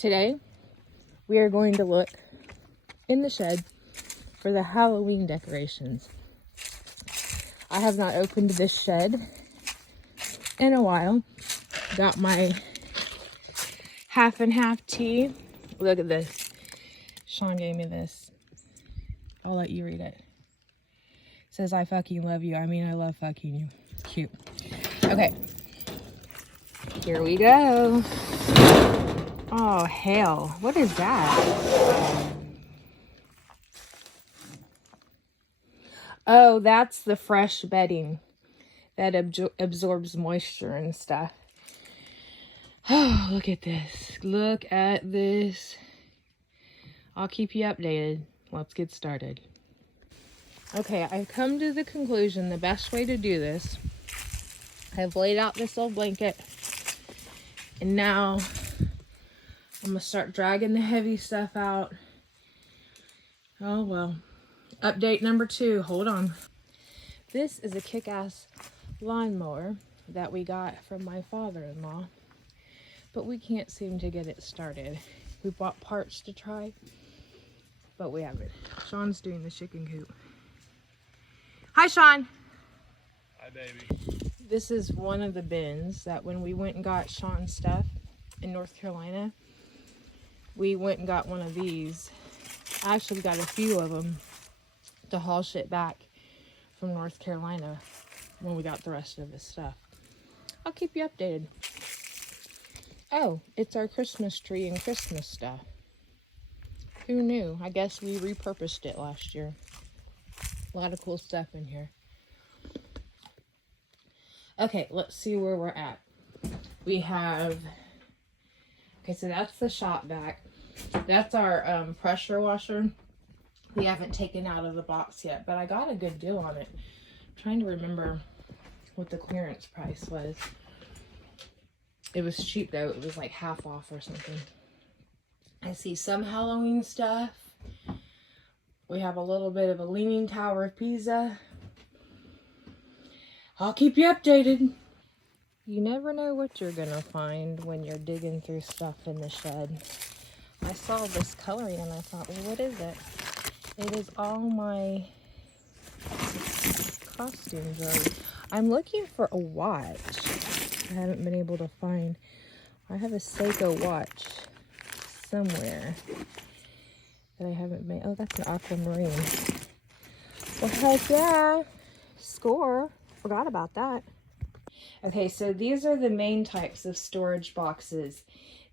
Today, we are going to look in the shed for the Halloween decorations. I have not opened this shed in a while. Got my half and half tea. Look at this. Sean gave me this. I'll let you read it. It says, I fucking love you. I mean, I love fucking you. Cute. Okay. Here we go. Oh, hell. What is that? Oh, that's the fresh bedding that absorbs moisture and stuff. Oh, look at this. Look at this. I'll keep you updated. Let's get started. Okay, I've come to the conclusion the best way to do this. I've laid out this old blanket. And now I'm going to start dragging the heavy stuff out. Oh, well. Update number 2. Hold on. This is a kick-ass lawnmower that we got from my father-in-law. But we can't seem to get it started. We bought parts to try, but we haven't. Sean's doing the chicken coop. Hi, Sean. Hi, baby. This is one of the bins that when we went and got Sean's stuff in North Carolina, we went and got one of these. I actually got a few of them to haul shit back from North Carolina when we got the rest of his stuff. I'll keep you updated. Oh, it's our Christmas tree and Christmas stuff. Who knew? I guess we repurposed it last year. A lot of cool stuff in here. Okay, let's see where we're at. We have... Okay, so that's the shop vac. That's our pressure washer. We haven't taken out of the box yet, but I got a good deal on it. I'm trying to remember what the clearance price was. It was cheap though. It was like half off or something. I see some Halloween stuff. We have a little bit of a Leaning Tower of Pisa. I'll keep you updated. You never know what you're gonna find when you're digging through stuff in the shed. I saw this coloring and I thought, well, what is it? It is all my costume jewelry. I'm looking for a watch. I haven't been able to find. I have a Seiko watch somewhere that I haven't made. Oh, that's an aquamarine. Well, heck yeah. Score. Forgot about that. Okay, so these are the main types of storage boxes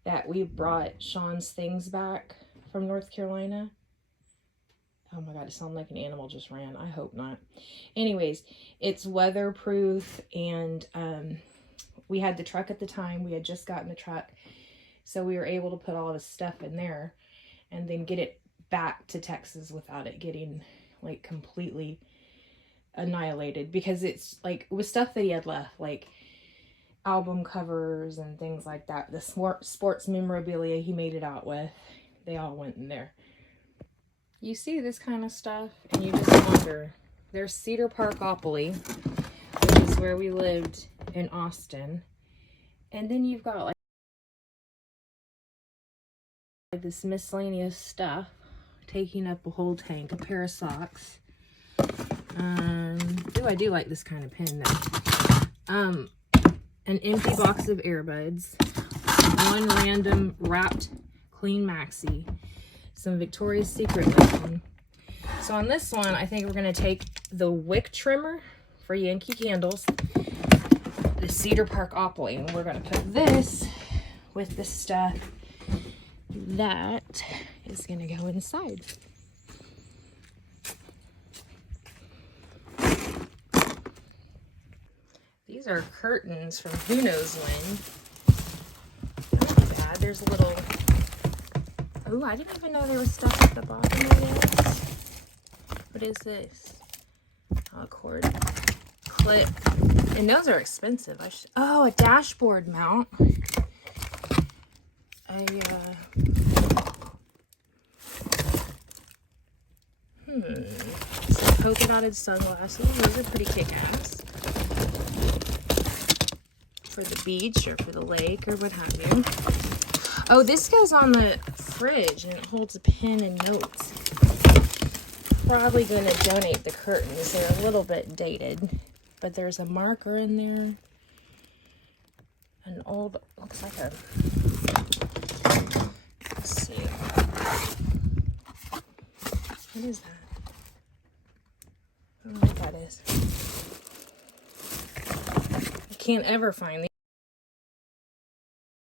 that we brought Sean's things back from North Carolina. Oh my God, it sounded like an animal just ran. I hope not. Anyways, it's weatherproof, and we had the truck at the time. We had just gotten the truck, so we were able to put all this stuff in there and then get it back to Texas without it getting like completely annihilated, because it's like it was stuff that he had left, like album covers and things like that. The sports memorabilia he made it out with, they all went in there. You see this kind of stuff and you just wonder. There's Cedar Parkopoly, which is where we lived in Austin. And then you've got like this miscellaneous stuff taking up a whole tank. A pair of socks. I do like this kind of pin though. An empty box of earbuds. One random wrapped clean maxi. Some Victoria's Secret lotion. So on this one, I think we're going to take the wick trimmer for Yankee Candles, the Cedar Parkopoly, and we're going to put this with the stuff that is going to go inside. These are curtains from who knows when. Not bad. There's a little... Oh, I didn't even know there was stuff at the bottom of this. What is this? Oh, a cord. Clip. And those are expensive. Oh, a dashboard mount. Some polka dotted sunglasses. Those are pretty kick-ass. For the beach or for the lake or what have you. Oh, this goes on the fridge and it holds a pen and notes. Probably going to donate the curtains. They're a little bit dated, but there's a marker in there. An old, looks like a, let's see. What is that? I don't know what that is. I can't ever find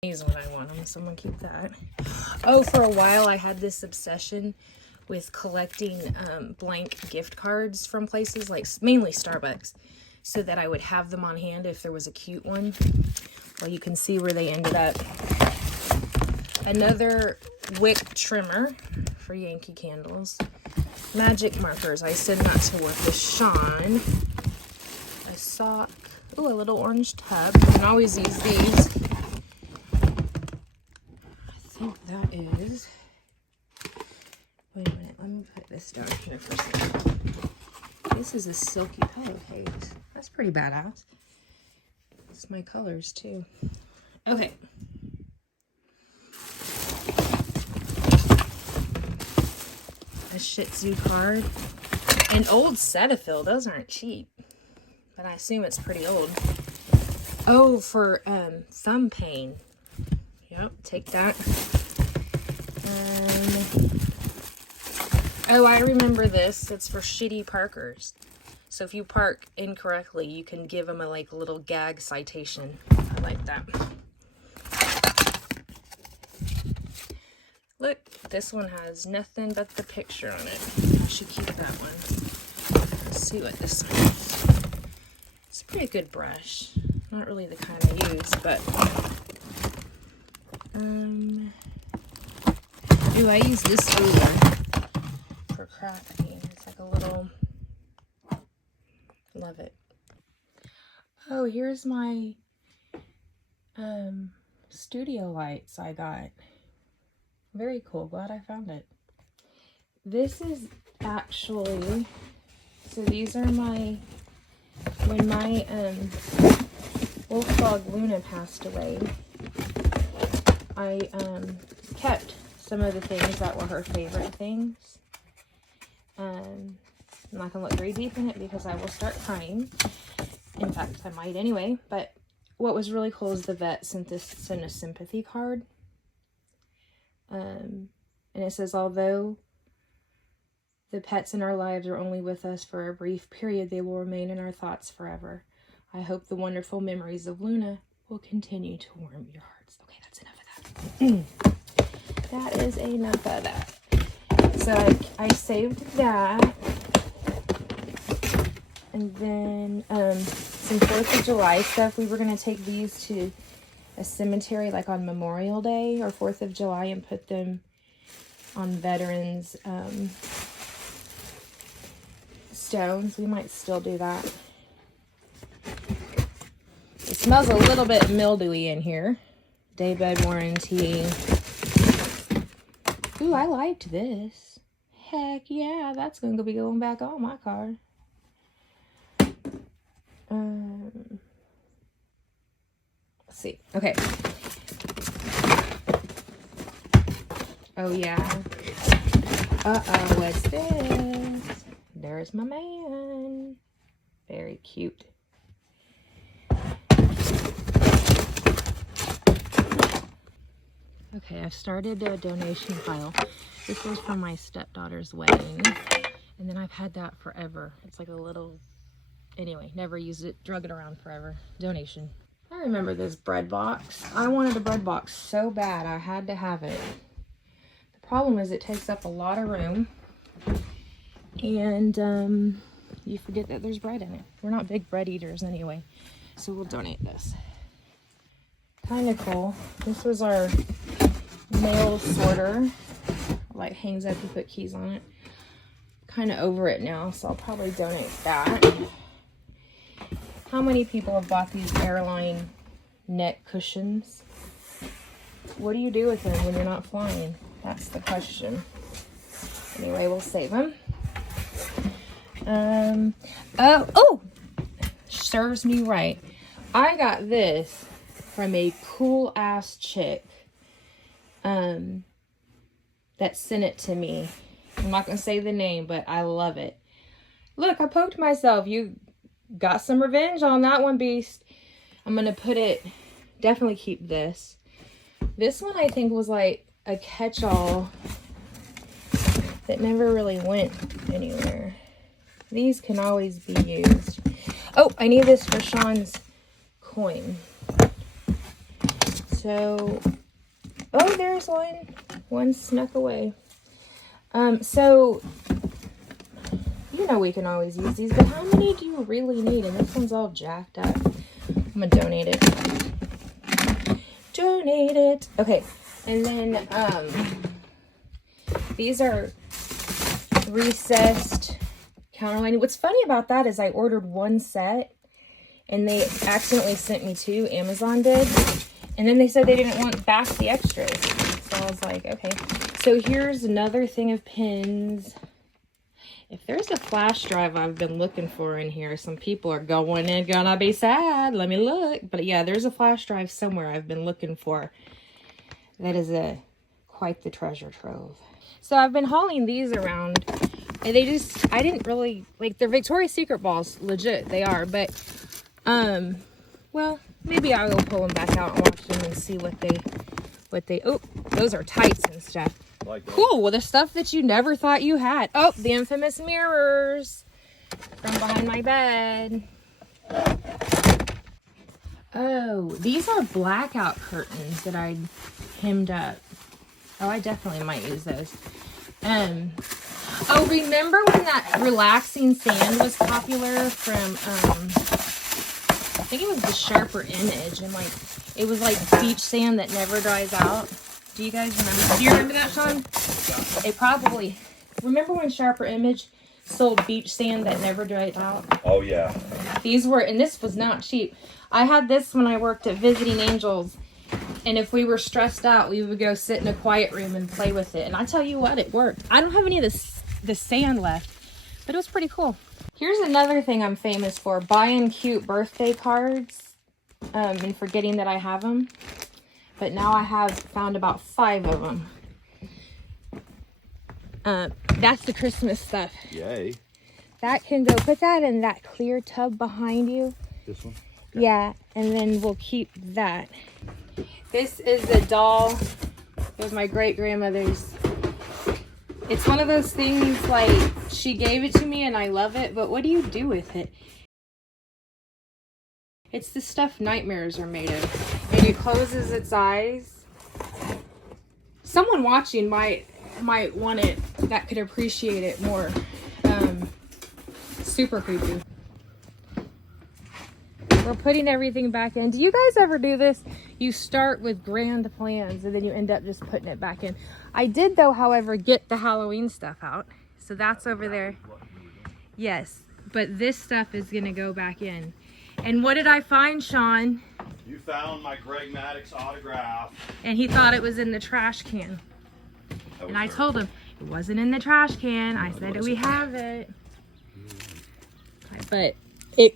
these when I want them, so I'm gonna keep that. Oh, for a while I had this obsession with collecting blank gift cards from places, like mainly Starbucks, so that I would have them on hand if there was a cute one. Well, you can see where they ended up. Another wick trimmer for Yankee candles. Magic markers. I send that to work with Sean. A sock. Ooh, a little orange tub. You can always use these. I think that is... Wait a minute. Let me put this down here for a second. This is a silky pillowcase. That's pretty badass. It's my colors, too. Okay. A Shih Tzu card. An old Cetaphil. Those aren't cheap. But I assume it's pretty old. Oh, for thumb pain. Yep, take that. Oh, I remember this. It's for shitty parkers. So if you park incorrectly, you can give them a little gag citation. I like that. Look, this one has nothing but the picture on it. I should keep that one. Let's see what this one is. It's a pretty good brush. Not really the kind I use, but... Ooh, I use this ruler for crafting. It's like a little... Love it. Oh, here's my studio lights I got. Very cool. Glad I found it. This is actually, so these are my, when my wolf dog Luna passed away, I kept some of the things that were her favorite things. I'm not going to look very deep in it because I will start crying. In fact, I might anyway. But what was really cool is the vet sent a sympathy card. And it says, although the pets in our lives are only with us for a brief period, they will remain in our thoughts forever. I hope the wonderful memories of Luna will continue to warm your hearts. Okay, that's enough of that. That is enough of that. So I saved that. And then some 4th of July stuff. We were going to take these to a cemetery like on Memorial Day or 4th of July and put them on veterans stones. We might still do that. It smells a little bit mildewy in here. Daybed warranty. Ooh, I liked this. Heck yeah, that's going to be going back on my car. Let's see. Okay. Oh, yeah. Uh-oh, what's this? There's my man. Very cute. Okay, I started a donation pile. This was from my stepdaughter's wedding. And then I've had that forever. It's like a little... Anyway, never used it. Drug it around forever. Donation. I remember this bread box. I wanted a bread box so bad. I had to have it. The problem is it takes up a lot of room. And you forget that there's bread in it. We're not big bread eaters anyway. So we'll donate this. Kind of cool. This was our mail sorter. Like hangs up, you put keys on it. Kind of over it now, so I'll probably donate that. How many people have bought these airline neck cushions? What do you do with them when you're not flying? That's the question. Anyway, we'll save them. Oh, serves me right. I got this from a cool ass chick that sent it to me. I'm not gonna say the name, but I love it. Look, I poked myself. You got some revenge on that one, beast. I'm gonna put it, definitely keep this. This one I think was like a catch-all that never really went anywhere. These can always be used. Oh, I need this for Sean's coin. So, oh, there's one. One snuck away. So, you know we can always use these, but how many do you really need? And this one's all jacked up. I'm gonna donate it. Donate it. Okay, and then, these are recessed counterlining. What's funny about that is I ordered one set and they accidentally sent me two. Amazon did. And then they said they didn't want back the extras. So I was like, okay. So here's another thing of pins. If there's a flash drive I've been looking for in here, some people are going and gonna be sad. Let me look. But yeah, there's a flash drive somewhere I've been looking for. That is quite the treasure trove. So I've been hauling these around. And they just, I didn't really, like, they're Victoria's Secret balls. Legit, they are. But, well, maybe I will pull them back out and watch them and see what they, oh, those are tights and stuff. Like cool. Well, the stuff that you never thought you had. Oh, the infamous mirrors from behind my bed. Oh, these are blackout curtains that I hemmed up. Oh, I definitely might use those. Oh, remember when that relaxing sand was popular from, I think it was the Sharper Image, and like, it was like beach sand that never dries out. Do you guys remember? Do you remember that, Sean? It probably, remember when Sharper Image sold beach sand that never dried out? Oh, yeah. These were, and this was not cheap. I had this when I worked at Visiting Angels, and if we were stressed out, we would go sit in a quiet room and play with it. And I tell you what, it worked. I don't have any of the sand left, but it was pretty cool. Here's another thing I'm famous for, buying cute birthday cards and forgetting that I have them. But now I have found about 5 of them. That's the Christmas stuff. Yay. That can go, put that in that clear tub behind you. This one? Okay. Yeah, and then we'll keep that. This is the doll. It was my great-grandmother's. It's one of those things, like, she gave it to me and I love it, but what do you do with it? It's the stuff nightmares are made of. And it closes its eyes. Someone watching might want it that could appreciate it more. Super creepy. We're putting everything back in. Do you guys ever do this? You start with grand plans and then you end up just putting it back in. I did, though, however, get the Halloween stuff out. So that's over there. Yes, but this stuff is going to go back in. And what did I find, Sean? You found my Greg Maddox autograph. And he thought it was in the trash can. And I told him it wasn't in the trash can. I said, we have it. But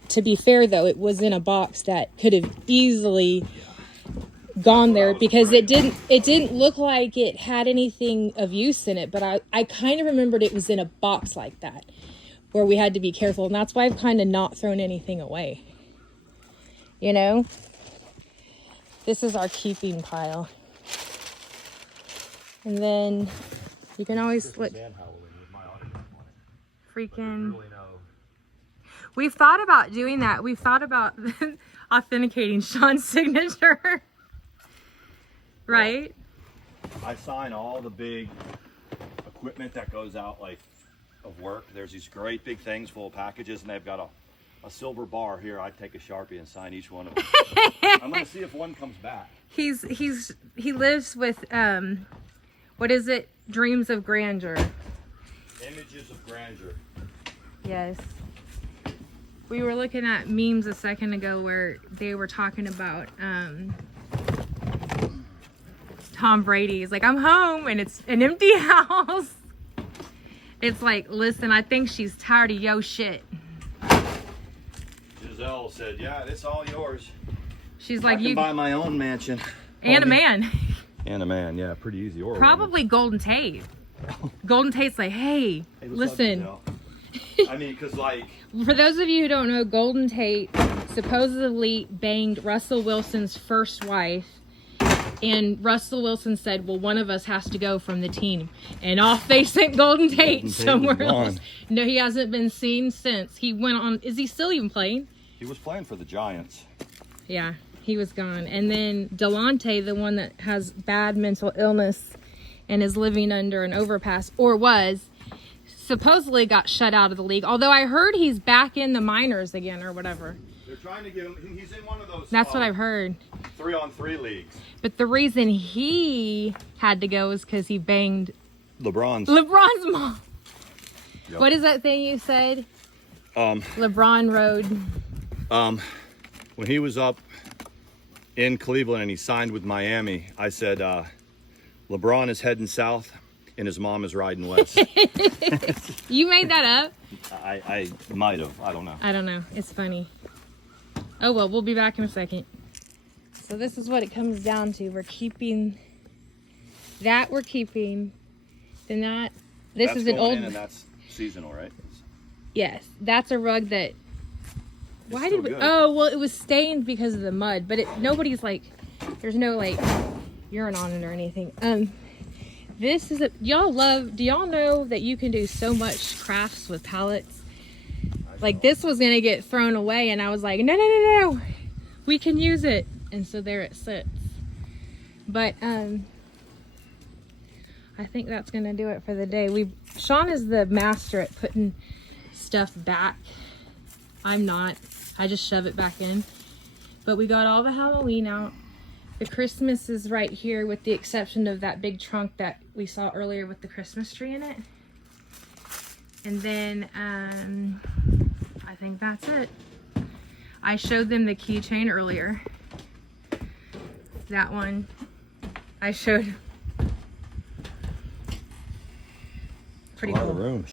to be fair, though, it was in a box that could have easily gone there because it didn't look like it had anything of use in it. But I kind of remembered it was in a box like that where we had to be careful. And that's why I've kind of not thrown anything away. You know? This is our keeping pile. And then you can always look. Freaking. We've thought about doing that. We've thought about authenticating Sean's signature. Right? I sign all the big equipment that goes out, like, of work. There's these great big things full of packages, and they've got a silver bar here. I take a Sharpie and sign each one of them. I'm going to see if one comes back. He lives with, what is it? Dreams of Grandeur. Images of Grandeur. Yes. We were looking at memes a second ago where they were talking about Tom Brady. He's like, I'm home, and it's an empty house. It's like, listen, I think she's tired of yo shit. Giselle said, yeah, it's all yours. She's like, I can buy my own mansion. And a man. And a man, yeah, pretty easy. Or a Probably Golden Tate. Golden Tate's like, hey, woman. Hey, what's up, listen. Giselle? I mean, because like, For those of you who don't know, Golden Tate supposedly banged Russell Wilson's first wife. And Russell Wilson said, well, one of us has to go from the team. And off they sent Golden Tate Tate somewhere was gone. else. No, he hasn't been seen since. He went on, is he still even playing? he was playing for the Giants. Yeah, he was gone. And then Delonte, the one that has bad mental illness and is living under an overpass, or was, supposedly got shut out of the league. Although I heard he's back in the minors again or whatever. They're trying to get him. He's in one of those. That's what I've heard. 3-on-3 leagues. But the reason he had to go is because he banged LeBron's. LeBron's mom. Yep. What is that thing you said? Um, LeBron Road. when he was up in Cleveland and he signed with Miami, I said, LeBron is heading south and his mom is riding west. You made that up? I might have. I don't know. I don't know. It's funny. Oh well, we'll be back in a second. So this is what it comes down to. We're keeping that. We're keeping. Then that. This That's is an going old. in and that's seasonal, right? Yes, that's a rug that. Why still did we? good. Oh well, it was stained because of the mud. But nobody's like. There's no like urine on it or anything. This is a. Y'all love. Do y'all know that you can do so much crafts with pallets? Like this was gonna get thrown away, and I was like, no, we can use it. And so there it sits. But I think that's gonna do it for the day. Sean is the master at putting stuff back. I'm not. I just shove it back in. But we got all the Halloween out. The Christmas is right here, with the exception of that big trunk that we saw earlier with the Christmas tree in it. And then I think that's it. I showed them the keychain earlier. That one I showed. Pretty A lot cool. of room.